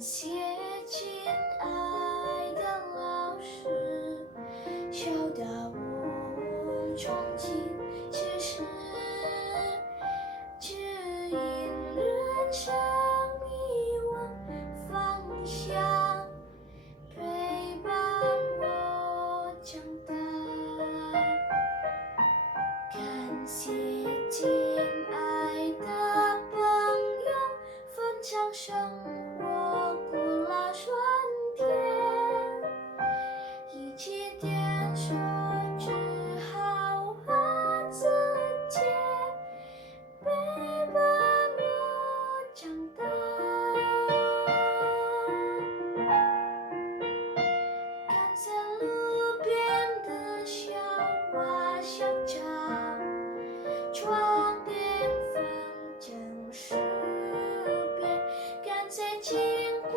谢亲爱的老师，教导我从今之事，指引人生迷惘方向，陪伴我长大。感谢亲爱的朋友，分享生活苦辣酸甜，一起点手指好汉字节，陪伴我长大。感谢路边的小花小草，装点风筝诗篇。感谢经过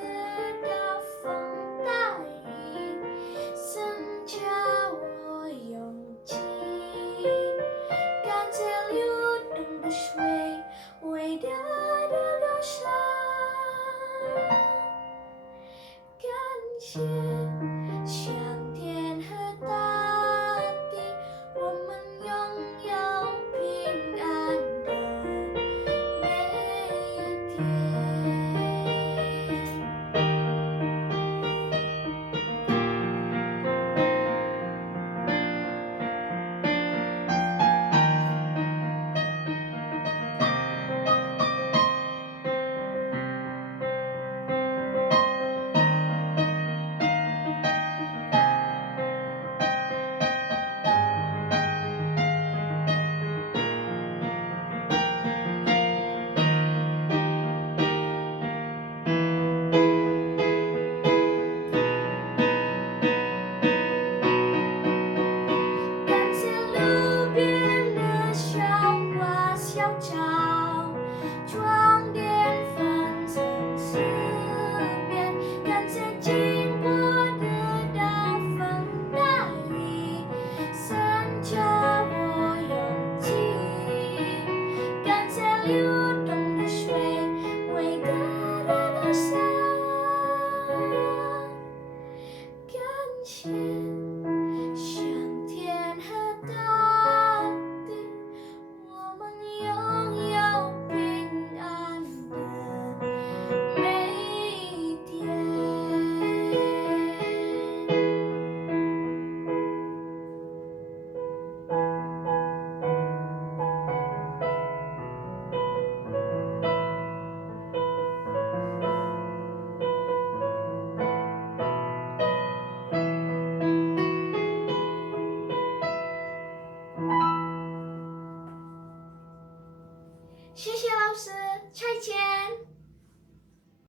的大风大雨，增加我勇气。感谢流动的水，伟大的歌声。感谢上天和大地，我们拥有平安的每一天。感谢路边的小花小草，装点粉层诗